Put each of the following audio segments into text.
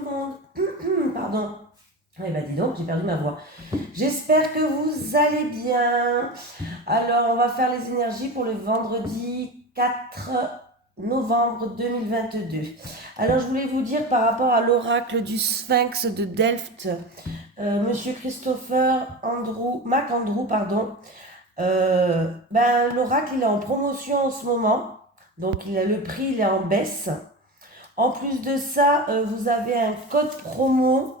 tout le monde. Pardon. Eh ben dis donc, j'ai perdu ma voix. J'espère que vous allez bien. Alors, on va faire les énergies pour le vendredi 4 novembre 2022. Alors, je voulais vous dire par rapport à l'oracle du Sphinx de Delft, Monsieur Christopher McAndrew, pardon. L'oracle, il est en promotion en ce moment. Donc, le prix, il est en baisse. En plus de ça, vous avez un code promo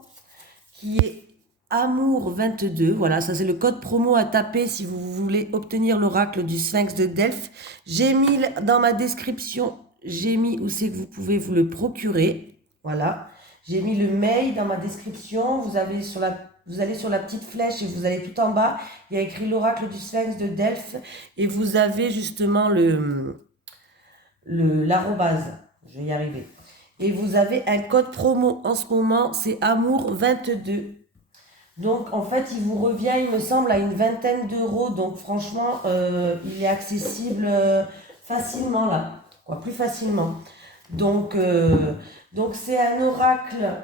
qui est Amour22. Voilà, ça c'est le code promo à taper si vous voulez obtenir l'oracle du Sphinx de Delphes. J'ai mis dans ma description, j'ai mis où c'est que vous pouvez vous le procurer. Voilà, j'ai mis le mail dans ma description. Vous allez sur la petite flèche et vous allez tout en bas. Il y a écrit l'oracle du Sphinx de Delphes et vous avez justement l'arrobase. Je vais y arriver. Et vous avez un code promo en ce moment, c'est Amour22. Donc en fait, il vous revient, il me semble, à une vingtaine d'euros. Donc franchement, il est accessible facilement là, quoi, plus facilement. Donc c'est un oracle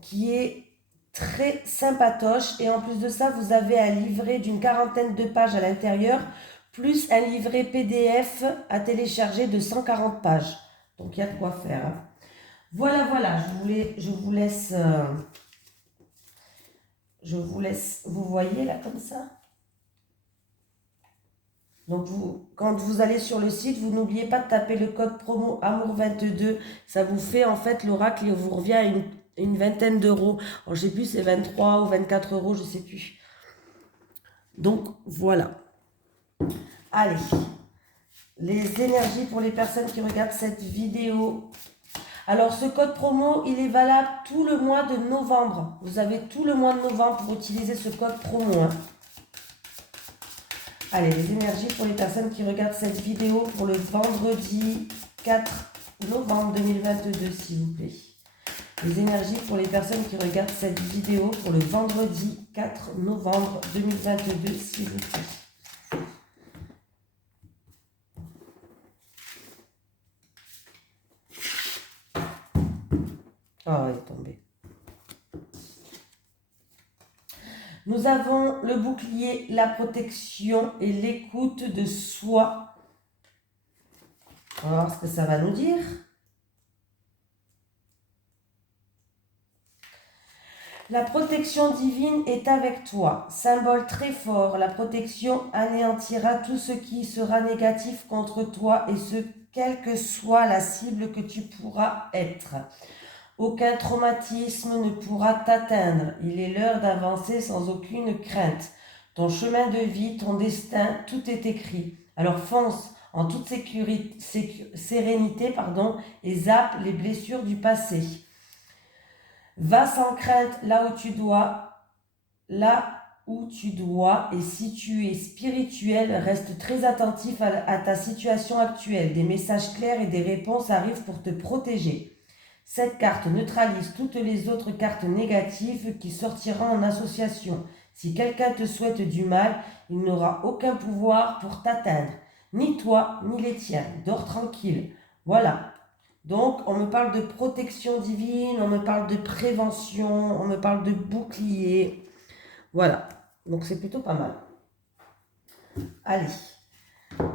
qui est très sympatoche. Et en plus de ça, vous avez un livret d'une quarantaine de pages à l'intérieur, plus un livret PDF à télécharger de 140 pages. Donc il y a de quoi faire. Hein. Voilà, je vous laisse, vous voyez là comme ça. Donc quand vous allez sur le site, vous n'oubliez pas de taper le code promo Amour22. Ça vous fait en fait l'oracle, il vous revient à une vingtaine d'euros. Je ne sais plus, c'est 23 ou 24 euros, je ne sais plus. Donc voilà. Allez, les énergies pour les personnes qui regardent cette vidéo. Alors ce code promo, il est valable tout le mois de novembre. Vous avez tout le mois de novembre pour utiliser ce code promo. Hein. Allez, les énergies pour les personnes qui regardent cette vidéo pour le vendredi 4 novembre 2022, s'il vous plaît. Les énergies pour les personnes qui regardent cette vidéo pour le vendredi 4 novembre 2022, s'il vous plaît. Oh, il est tombé. Nous avons le bouclier, la protection et l'écoute de soi. On va voir ce que ça va nous dire. La protection divine est avec toi. Symbole très fort, la protection anéantira tout ce qui sera négatif contre toi et ce, quelle que soit la cible que tu pourras être. Aucun traumatisme ne pourra t'atteindre. Il est l'heure d'avancer sans aucune crainte. Ton chemin de vie, ton destin, tout est écrit. Alors fonce en toute sérénité et zappe les blessures du passé. Va sans crainte là où tu dois, et si tu es spirituel, reste très attentif à ta situation actuelle. Des messages clairs et des réponses arrivent pour te protéger. Cette carte neutralise toutes les autres cartes négatives qui sortiront en association. Si quelqu'un te souhaite du mal, il n'aura aucun pouvoir pour t'atteindre. Ni toi, ni les tiens. Dors tranquille. Voilà. Donc, on me parle de protection divine, on me parle de prévention, on me parle de bouclier. Voilà. Donc, c'est plutôt pas mal. Allez.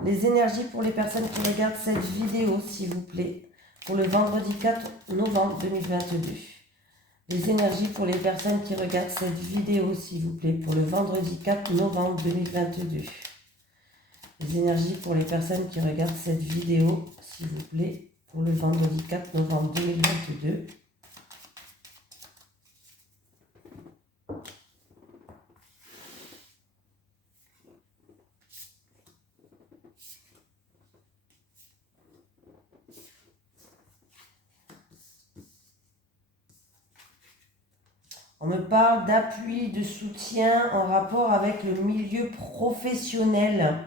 Les énergies pour les personnes qui regardent cette vidéo, s'il vous plaît. Pour le vendredi 4 novembre 2022. Les énergies pour les personnes qui regardent cette vidéo, s'il vous plaît, pour le vendredi 4 novembre 2022. Les énergies pour les personnes qui regardent cette vidéo, s'il vous plaît, pour le vendredi 4 novembre 2022. On me parle d'appui, de soutien en rapport avec le milieu professionnel.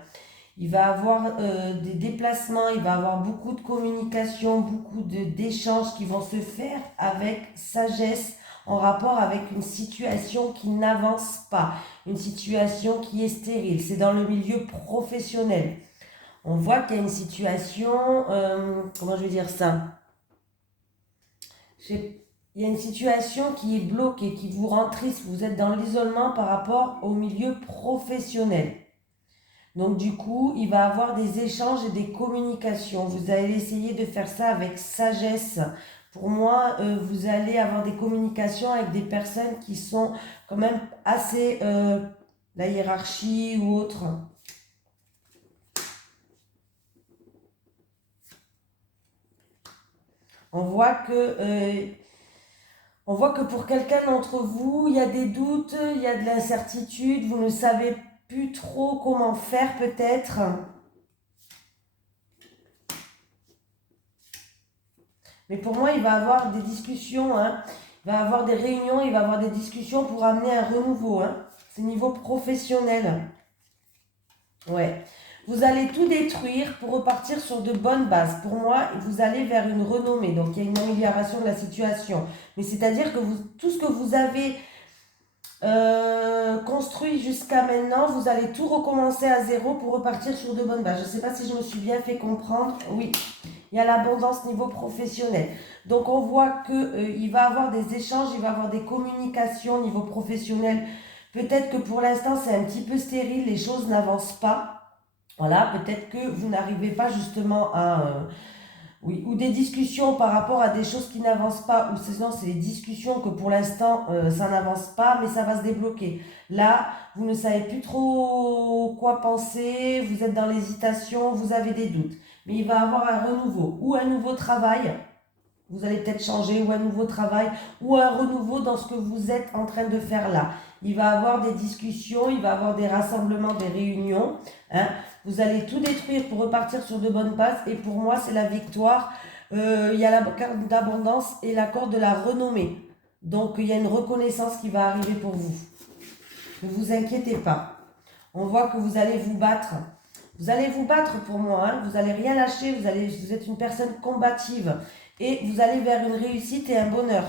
Il va avoir des déplacements, il va avoir beaucoup de communication, beaucoup d'échanges qui vont se faire avec sagesse en rapport avec une situation qui n'avance pas, une situation qui est stérile. C'est dans le milieu professionnel. On voit qu'il y a une situation, comment je vais dire ça ? Il y a une situation qui est bloquée, qui vous rend triste. Vous êtes dans l'isolement par rapport au milieu professionnel. Donc du coup, il va y avoir des échanges et des communications. Vous allez essayer de faire ça avec sagesse. Pour moi, vous allez avoir des communications avec des personnes qui sont quand même assez la hiérarchie ou autre. On voit que pour quelqu'un d'entre vous, il y a des doutes, il y a de l'incertitude, vous ne savez plus trop comment faire peut-être. Mais pour moi, il va y avoir des discussions, hein. Il va y avoir des réunions, il va y avoir des discussions pour amener un renouveau. Hein. C'est niveau professionnel. Ouais. Vous allez tout détruire pour repartir sur de bonnes bases. Pour moi, vous allez vers une renommée. Donc, il y a une amélioration de la situation. Mais c'est-à-dire que tout ce que vous avez construit jusqu'à maintenant, vous allez tout recommencer à zéro pour repartir sur de bonnes bases. Je ne sais pas si je me suis bien fait comprendre. Oui, il y a l'abondance niveau professionnel. Donc, on voit qu'il va y avoir des échanges, il va y avoir des communications niveau professionnel. Peut-être que pour l'instant, c'est un petit peu stérile, les choses n'avancent pas. Voilà, peut-être que vous n'arrivez pas justement à... oui, ou des discussions par rapport à des choses qui n'avancent pas, ou sinon c'est des discussions que pour l'instant ça n'avance pas, mais ça va se débloquer. Là, vous ne savez plus trop quoi penser, vous êtes dans l'hésitation, vous avez des doutes. Mais il va y avoir un renouveau ou un nouveau travail. Vous allez peut-être changer ou un nouveau travail ou un renouveau dans ce que vous êtes en train de faire là. Il va y avoir des discussions, il va y avoir des rassemblements, des réunions. Hein. Vous allez tout détruire pour repartir sur de bonnes bases. Et pour moi, c'est la victoire. Il y a la carte d'abondance et l'accord de la renommée. Donc, il y a une reconnaissance qui va arriver pour vous. Ne vous inquiétez pas. On voit que vous allez vous battre. Vous allez vous battre pour moi. Hein. Vous n'allez rien lâcher. Vous êtes une personne combative. Et vous allez vers une réussite et un bonheur.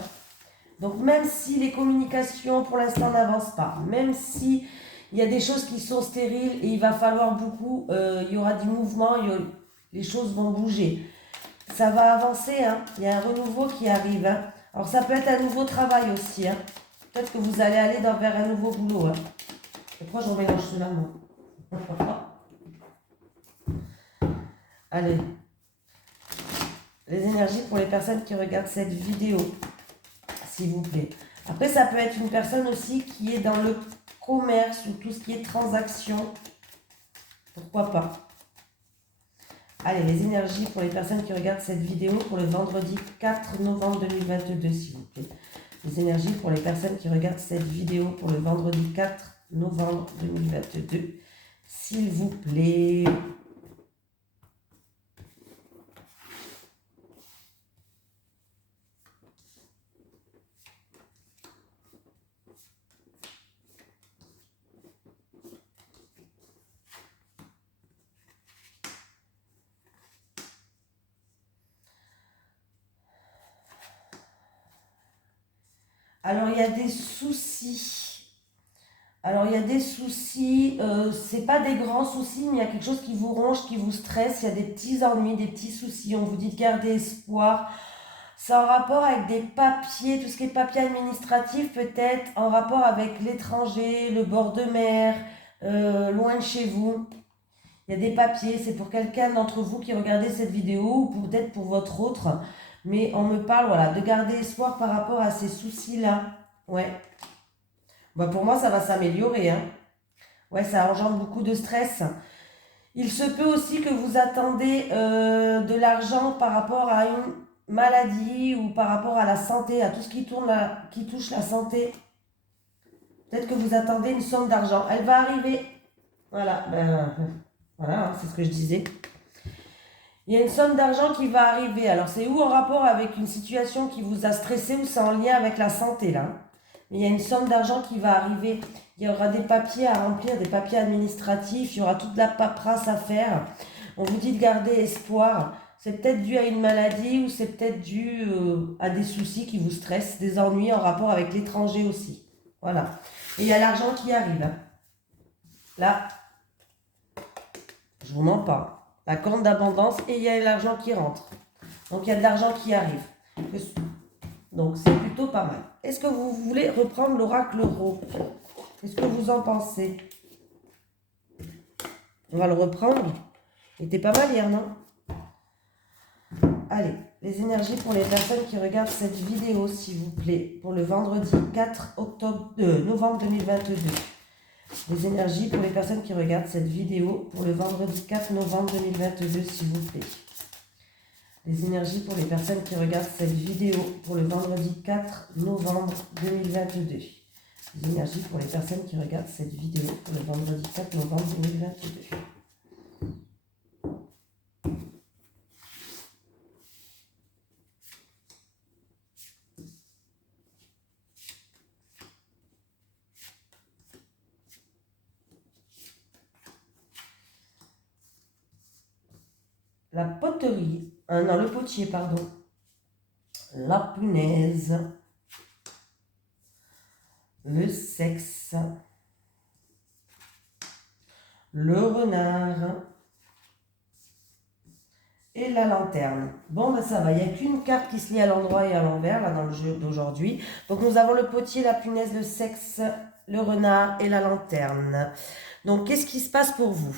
Donc même si les communications pour l'instant n'avancent pas, même si il y a des choses qui sont stériles et il va falloir beaucoup, il y aura du mouvement, les choses vont bouger. Ça va avancer, hein. Il y a un renouveau qui arrive. Hein. Alors ça peut être un nouveau travail aussi. Hein. Peut-être que vous allez aller vers un nouveau boulot. Hein. Et pourquoi j'en mélange cela, moi? Allez. Les énergies pour les personnes qui regardent cette vidéo, s'il vous plaît. Après, ça peut être une personne aussi qui est dans le commerce ou tout ce qui est transaction. Pourquoi pas? Allez, les énergies pour les personnes qui regardent cette vidéo pour le vendredi 4 novembre 2022, s'il vous plaît. Les énergies pour les personnes qui regardent cette vidéo pour le vendredi 4 novembre 2022, s'il vous plaît. Alors, il y a des soucis. Alors, il y a des soucis. C'est pas des grands soucis, mais il y a quelque chose qui vous ronge, qui vous stresse. Il y a des petits ennuis, des petits soucis. On vous dit de garder espoir. C'est en rapport avec des papiers, tout ce qui est papier administratif, peut-être en rapport avec l'étranger, le bord de mer, loin de chez vous. Il y a des papiers, c'est pour quelqu'un d'entre vous qui regardez cette vidéo ou peut-être pour votre autre. Mais on me parle, voilà, de garder espoir par rapport à ces soucis-là. Ouais. Bah pour moi, ça va s'améliorer. Hein. Ouais, ça engendre beaucoup de stress. Il se peut aussi que vous attendez de l'argent par rapport à une maladie ou par rapport à la santé, à tout ce qui touche la santé. Peut-être que vous attendez une somme d'argent. Elle va arriver. Voilà, voilà, hein, c'est ce que je disais. Il y a une somme d'argent qui va arriver. Alors, c'est ou en rapport avec une situation qui vous a stressé ou c'est en lien avec la santé, là. Mais il y a une somme d'argent qui va arriver. Il y aura des papiers à remplir, des papiers administratifs. Il y aura toute la paperasse à faire. On vous dit de garder espoir. C'est peut-être dû à une maladie ou c'est peut-être dû à des soucis qui vous stressent, des ennuis en rapport avec l'étranger aussi. Voilà. Et il y a l'argent qui arrive. Hein. Là, je vous mens pas. La corne d'abondance et il y a l'argent qui rentre. Donc il y a de l'argent qui arrive. Donc, c'est plutôt pas mal. Est-ce que vous voulez reprendre l'oracle Ro? Qu'est-ce que vous en pensez? On va le reprendre. Il était pas mal hier, non? Allez, les énergies pour les personnes qui regardent cette vidéo, s'il vous plaît, pour le vendredi 4 novembre 2022. Les énergies pour les personnes qui regardent cette vidéo pour le vendredi 4 novembre 2022, s'il vous plaît. Les énergies pour les personnes qui regardent cette vidéo pour le vendredi 4 novembre 2022. Les énergies pour les personnes qui regardent cette vidéo pour le vendredi 4 novembre 2022. La poterie, non, le potier, pardon. La punaise. Le sexe. Le renard. Et la lanterne. Bon, ben ça va, il n'y a qu'une carte qui se lie à l'endroit et à l'envers, là, dans le jeu d'aujourd'hui. Donc, nous avons le potier, la punaise, le sexe, le renard et la lanterne. Donc, qu'est-ce qui se passe pour vous?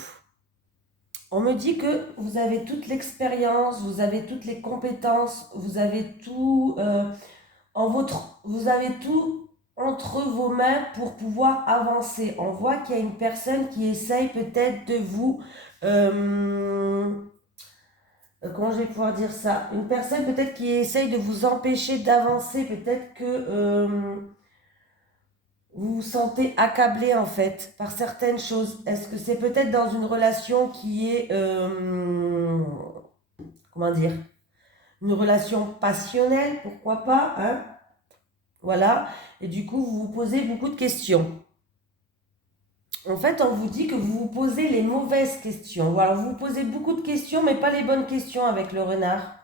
On me dit que vous avez toute l'expérience, vous avez toutes les compétences, vous avez tout vous avez tout entre vos mains pour pouvoir avancer. On voit qu'il y a une personne qui essaye peut-être de vous comment je vais pouvoir dire ça? Une personne peut-être qui essaye de vous empêcher d'avancer, peut-être que vous vous sentez accablé en fait par certaines choses. Est-ce que c'est peut-être dans une relation qui est, comment dire, une relation passionnelle, pourquoi pas, hein? Voilà, et du coup vous vous posez beaucoup de questions. En fait, on vous dit que vous vous posez les mauvaises questions. Voilà, vous vous posez beaucoup de questions, mais pas les bonnes questions avec le renard.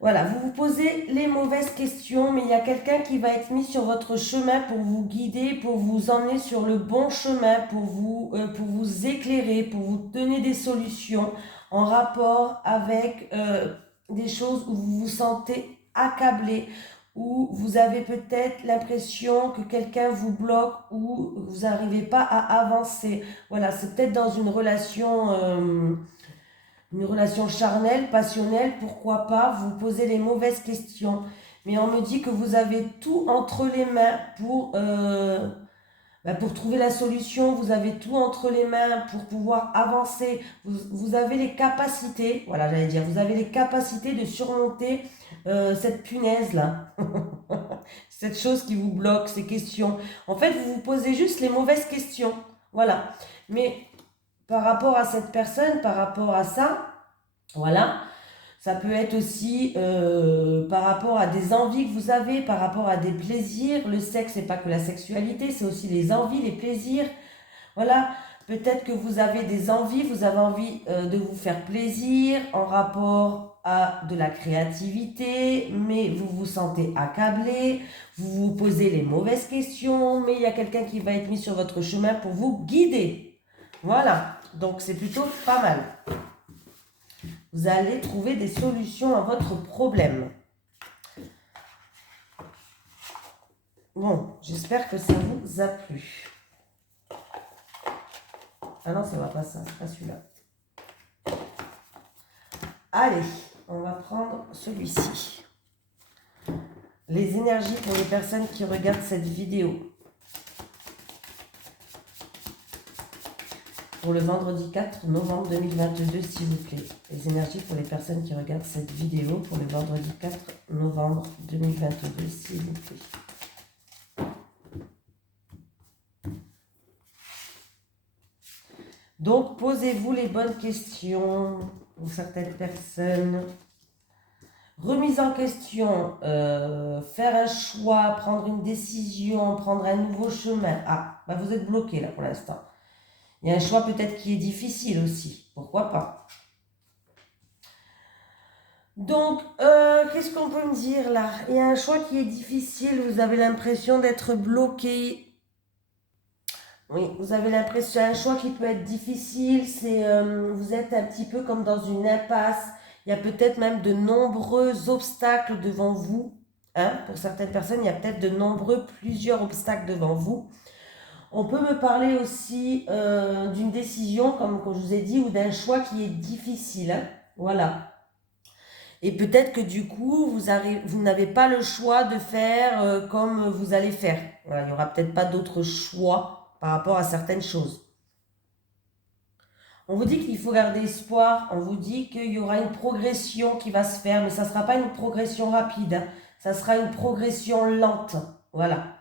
Voilà, vous vous posez les mauvaises questions, mais il y a quelqu'un qui va être mis sur votre chemin pour vous guider, pour vous emmener sur le bon chemin, pour vous éclairer, pour vous donner des solutions en rapport avec des choses où vous vous sentez accablé, où vous avez peut-être l'impression que quelqu'un vous bloque, ou vous n'arrivez pas à avancer. Voilà, c'est peut-être dans une relation charnelle, passionnelle, pourquoi pas, vous posez les mauvaises questions. Mais on me dit que vous avez tout entre les mains pour trouver la solution, vous avez tout entre les mains pour pouvoir avancer. Vous avez les capacités, voilà, j'allais dire, vous avez les capacités de surmonter cette punaise-là. Cette chose qui vous bloque, ces questions. En fait, vous vous posez juste les mauvaises questions. Voilà. Mais par rapport à cette personne, par rapport à ça, voilà, ça peut être aussi par rapport à des envies que vous avez, par rapport à des plaisirs. Le sexe, c'est pas que la sexualité, c'est aussi les envies, les plaisirs. Voilà, peut-être que vous avez des envies, vous avez envie de vous faire plaisir en rapport à de la créativité, mais vous vous sentez accablé, vous vous posez les mauvaises questions, mais il y a quelqu'un qui va être mis sur votre chemin pour vous guider. Voilà, donc c'est plutôt pas mal. Vous allez trouver des solutions à votre problème. Bon, j'espère que ça vous a plu. Ah non, ça va pas ça, c'est pas celui-là. Allez, on va prendre celui-ci. Les énergies pour les personnes qui regardent cette vidéo. Pour le vendredi 4 novembre 2022, s'il vous plaît. Les énergies pour les personnes qui regardent cette vidéo pour le vendredi 4 novembre 2022, s'il vous plaît. Donc, posez-vous les bonnes questions pour certaines personnes. Remise en question, faire un choix, prendre une décision, prendre un nouveau chemin. Ah, bah vous êtes bloqué là pour l'instant. Il y a un choix peut-être qui est difficile aussi, pourquoi pas. Donc, qu'est-ce qu'on peut me dire là? Il y a un choix qui est difficile, vous avez l'impression d'être bloqué. Oui, vous avez l'impression, un choix qui peut être difficile, c'est vous êtes un petit peu comme dans une impasse. Il y a peut-être même de nombreux obstacles devant vous. Hein. Pour certaines personnes, il y a peut-être plusieurs obstacles devant vous. On peut me parler aussi d'une décision, comme je vous ai dit, ou d'un choix qui est difficile. Hein. Voilà. Et peut-être que du coup, vous n'avez pas le choix de faire comme vous allez faire. Voilà, il n'y aura peut-être pas d'autre choix par rapport à certaines choses. On vous dit qu'il faut garder espoir, on vous dit qu'il y aura une progression qui va se faire, mais ça ne sera pas une progression rapide, hein. Ça sera une progression lente. Voilà.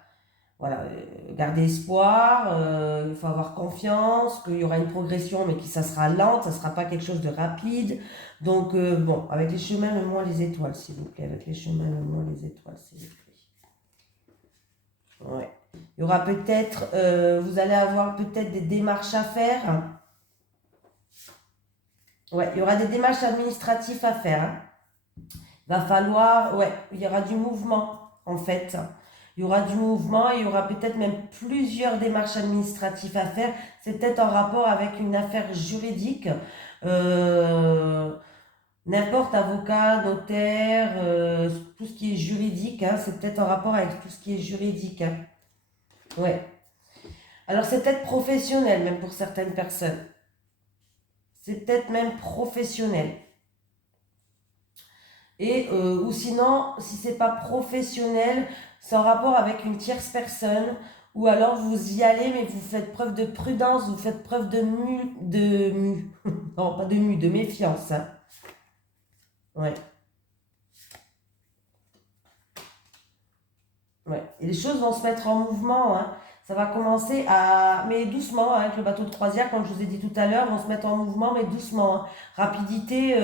Voilà, garder espoir, il faut avoir confiance, qu'il y aura une progression, mais que ça sera lente, ça ne sera pas quelque chose de rapide. Donc, bon, avec les chemins, le moins les étoiles, s'il vous plaît. Avec les chemins, le moins les étoiles, s'il vous plaît. Ouais. Il y aura peut-être, vous allez avoir peut-être des démarches à faire. Ouais, il y aura des démarches administratives à faire. Hein. Il va falloir, ouais, il y aura du mouvement, en fait. Il y aura du mouvement, il y aura peut-être même plusieurs démarches administratives à faire. C'est peut-être en rapport avec une affaire juridique. N'importe avocat, notaire, tout ce qui est juridique, hein, c'est peut-être en rapport avec tout ce qui est juridique. Hein. Ouais. Alors c'est peut-être professionnel même pour certaines personnes. C'est peut-être même professionnel. Et, ou sinon, si c'est pas professionnel, c'est en rapport avec une tierce personne, ou alors vous y allez, mais vous faites preuve de prudence, vous faites preuve non, pas de méfiance. Hein. Ouais. Ouais. Et les choses vont se mettre en mouvement. Hein. Ça va commencer mais doucement, hein, avec le bateau de croisière, comme je vous ai dit tout à l'heure, vont se mettre en mouvement, mais doucement. Hein. Rapidité,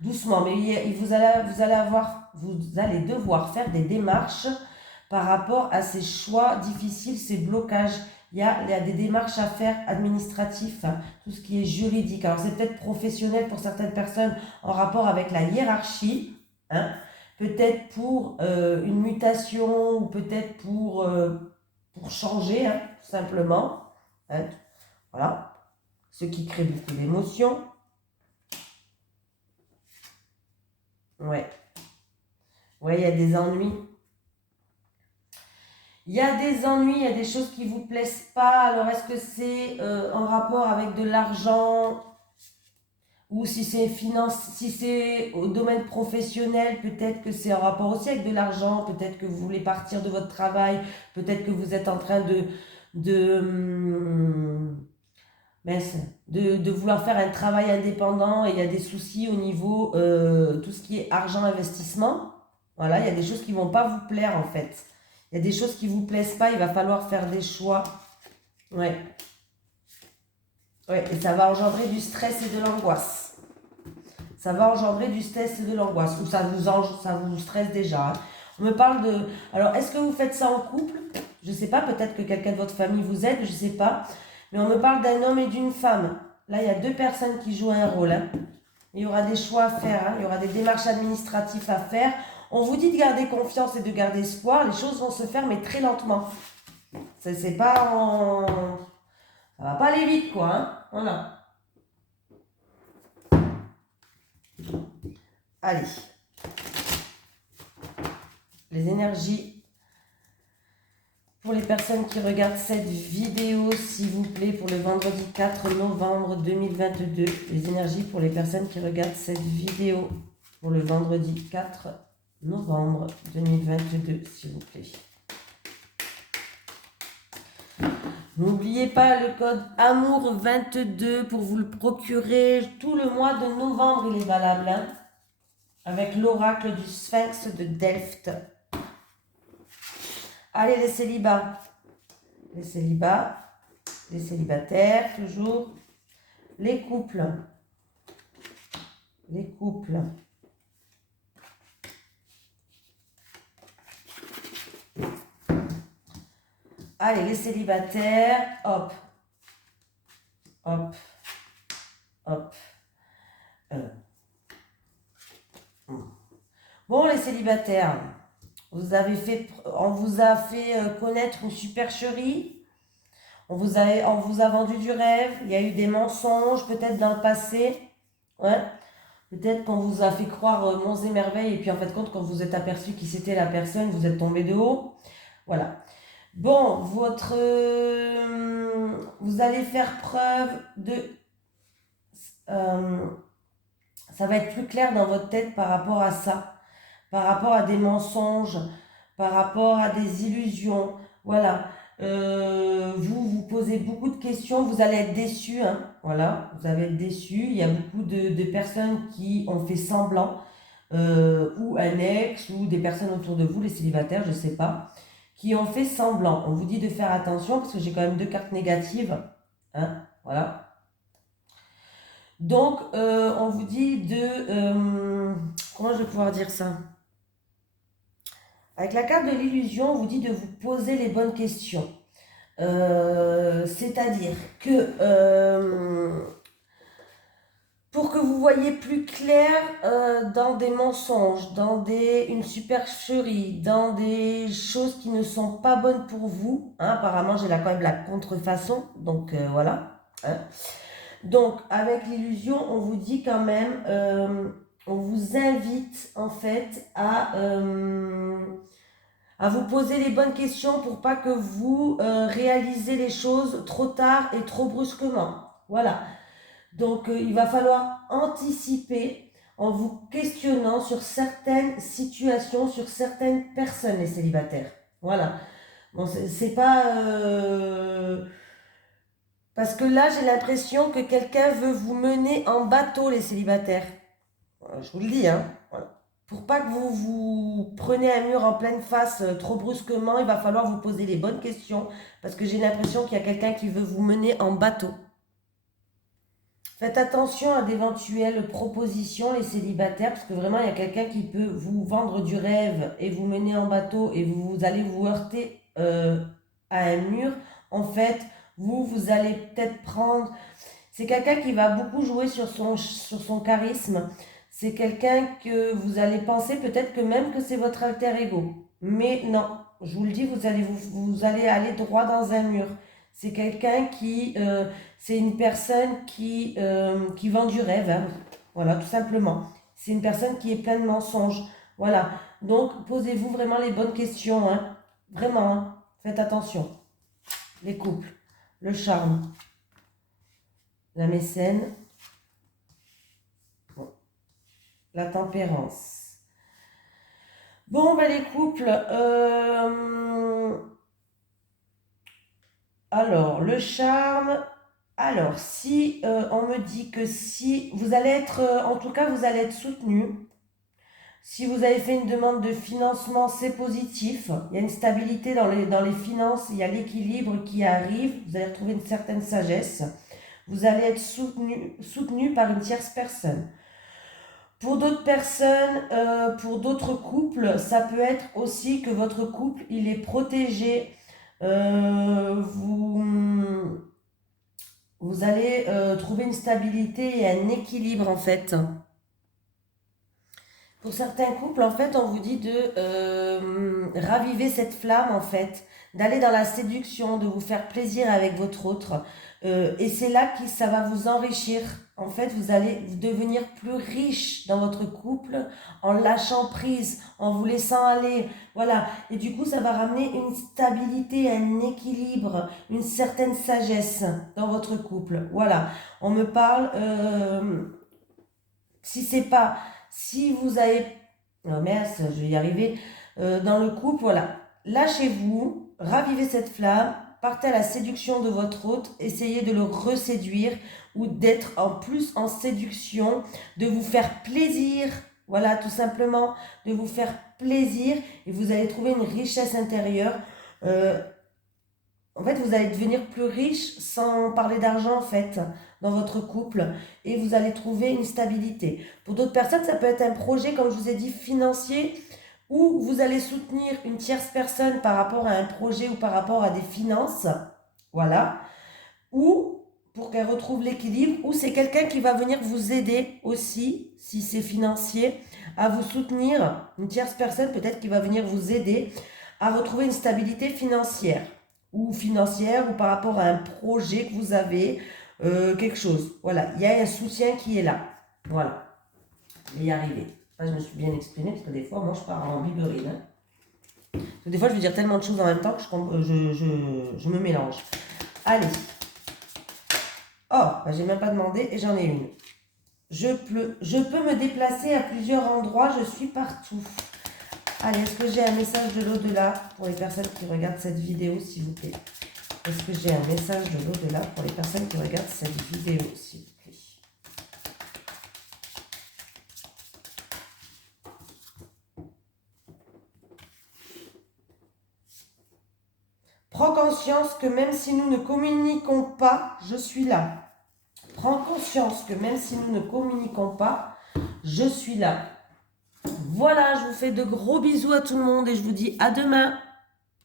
doucement. Mais vous allez devoir faire des démarches par rapport à ces choix difficiles, ces blocages. Il y a des démarches à faire administratives, hein, tout ce qui est juridique. Alors c'est peut-être professionnel pour certaines personnes en rapport avec la hiérarchie, hein, peut-être pour une mutation ou peut-être pour changer, hein, tout simplement. Hein, voilà. Ce qui crée beaucoup d'émotions. Ouais. Ouais, il y a des ennuis. Il y a des ennuis, il y a des choses qui ne vous plaisent pas. Alors, est-ce que c'est en rapport avec de l'argent ou si c'est au domaine professionnel, peut-être que c'est en rapport aussi avec de l'argent, peut-être que vous voulez partir de votre travail, peut-être que vous êtes en train de, hum, de vouloir faire un travail indépendant et il y a des soucis au niveau tout ce qui est argent investissement. Voilà, il y a des choses qui ne vont pas vous plaire en fait. Il y a des choses qui ne vous plaisent pas, il va falloir faire des choix. Ouais. Ouais, et ça va engendrer du stress et de l'angoisse. Ça va engendrer du stress et de l'angoisse. Ou ça vous stresse déjà. Hein. On me parle de... Alors, est-ce que vous faites ça en couple? Je ne sais pas, peut-être que quelqu'un de votre famille vous aide, je ne sais pas. Mais on me parle d'un homme et d'une femme. Là, il y a deux personnes qui jouent un rôle. Hein. Il y aura des choix à faire, hein. Il y aura des démarches administratives à faire. On vous dit de garder confiance et de garder espoir. Les choses vont se faire, mais très lentement. C'est pas en... Ça va pas aller vite, quoi. Hein. Voilà. Allez. Les énergies pour les personnes qui regardent cette vidéo, s'il vous plaît, pour le vendredi 4 novembre 2022. Les énergies pour les personnes qui regardent cette vidéo pour le vendredi 4 novembre 2022, s'il vous plaît. N'oubliez pas le code AMOUR22 pour vous le procurer. Tout le mois de novembre, il est valable. Hein, avec l'oracle du Sphinx de Delft. Allez, les célibats. Les célibats. Les célibataires, toujours. Les couples. Les couples. Allez, les célibataires. Hop. Hop. Hop. Bon, les célibataires. On vous a fait connaître une supercherie. On vous a vendu du rêve. Il y a eu des mensonges peut-être dans le passé. Ouais. Peut-être qu'on vous a fait croire monts et merveilles et puis en fait compte quand vous êtes aperçu qui c'était la personne, vous êtes tombé de haut. Voilà. Bon, vous allez faire preuve de... euh, ça va être plus clair dans votre tête par rapport à ça, par rapport à des mensonges, par rapport à des illusions. Voilà. Vous posez beaucoup de questions, vous allez être déçus, hein. Voilà, vous allez être déçus. Il y a beaucoup de personnes qui ont fait semblant, ou un ex, ou des personnes autour de vous, les célibataires, je ne sais pas, qui ont fait semblant. On vous dit de faire attention parce que j'ai quand même deux cartes négatives, hein. Voilà. Donc, on vous dit comment je vais pouvoir dire ça? Avec la carte de l'illusion, on vous dit de vous poser les bonnes questions. C'est-à-dire que pour que vous voyez plus clair dans des mensonges, une supercherie, dans des choses qui ne sont pas bonnes pour vous, hein, apparemment j'ai là quand même la contrefaçon, donc voilà. Hein. Donc avec l'illusion, on vous dit quand même, on vous invite en fait à vous poser les bonnes questions pour pas que vous réalisez les choses trop tard et trop brusquement. Voilà. Donc il va falloir anticiper en vous questionnant sur certaines situations, sur certaines personnes, les célibataires. Voilà. Bon, c'est pas... Parce que là, j'ai l'impression que quelqu'un veut vous mener en bateau, les célibataires. Je vous le dis, hein. Voilà. Pour pas que vous vous preniez un mur en pleine face trop brusquement, il va falloir vous poser les bonnes questions. Parce que j'ai l'impression qu'il y a quelqu'un qui veut vous mener en bateau. Faites attention à d'éventuelles propositions, les célibataires, parce que vraiment, il y a quelqu'un qui peut vous vendre du rêve et vous mener en bateau et vous allez vous heurter à un mur. En fait, vous allez peut-être prendre... C'est quelqu'un qui va beaucoup jouer sur son charisme. C'est quelqu'un que vous allez penser peut-être que même que c'est votre alter ego. Mais non, je vous le dis, vous allez aller droit dans un mur. C'est quelqu'un c'est une personne qui vend du rêve, hein. Voilà, tout simplement. C'est une personne qui est pleine de mensonges. Voilà. Donc, posez-vous vraiment les bonnes questions, hein. Vraiment, hein. Faites attention. Les couples, le charme, la mécène, la tempérance. Bon, ben les couples, alors, le charme. Alors, si on me dit que si vous allez être, en tout cas, vous allez être soutenu. Si vous avez fait une demande de financement, c'est positif. Il y a une stabilité dans les finances, il y a l'équilibre qui arrive. Vous allez retrouver une certaine sagesse. Vous allez être soutenu par une tierce personne. Pour d'autres personnes, pour d'autres couples, ça peut être aussi que votre couple, il est protégé. Vous allez trouver une stabilité et un équilibre en fait. Pour certains couples, en fait, on vous dit de raviver cette flamme, en fait, d'aller dans la séduction, de vous faire plaisir avec votre autre. Et c'est là que ça va vous enrichir. En fait, vous allez devenir plus riche dans votre couple en lâchant prise, en vous laissant aller. Voilà. Et du coup, ça va ramener une stabilité, un équilibre, une certaine sagesse dans votre couple. Voilà. On me parle, si c'est pas si vous avez... Oh merde, je vais y arriver. Dans le couple, voilà. Lâchez-vous, ravivez cette flamme, partez à la séduction de votre hôte, essayez de le reséduire ou d'être en plus en séduction, de vous faire plaisir. Voilà, tout simplement, de vous faire plaisir et vous allez trouver une richesse intérieure. En fait, vous allez devenir plus riche sans parler d'argent, en fait, dans votre couple. Et vous allez trouver une stabilité. Pour d'autres personnes, ça peut être un projet, comme je vous ai dit, financier, où vous allez soutenir une tierce personne par rapport à un projet ou par rapport à des finances. Voilà. Ou pour qu'elle retrouve l'équilibre, ou c'est quelqu'un qui va venir vous aider aussi, si c'est financier, à vous soutenir. Une tierce personne, peut-être, qui va venir vous aider à retrouver une stabilité financière ou par rapport à un projet que vous avez, quelque chose. Voilà, il y a un soutien qui est là. Voilà. Je vais y arriver. Enfin, je me suis bien exprimée parce que des fois, moi, je pars en biberine. Hein. Parce que des fois, je veux dire tellement de choses en même temps que je me mélange. Allez. Oh, bah, j'ai même pas demandé et j'en ai une. Je peux me déplacer à plusieurs endroits, je suis partout. Allez, est-ce que j'ai un message de l'au-delà pour les personnes qui regardent cette vidéo, s'il vous plaît? Est-ce que j'ai un message de l'au-delà pour les personnes qui regardent cette vidéo, s'il vous plaît? Prends conscience que même si nous ne communiquons pas, je suis là. Prends conscience que même si nous ne communiquons pas, je suis là. Voilà, je vous fais de gros bisous à tout le monde et je vous dis à demain.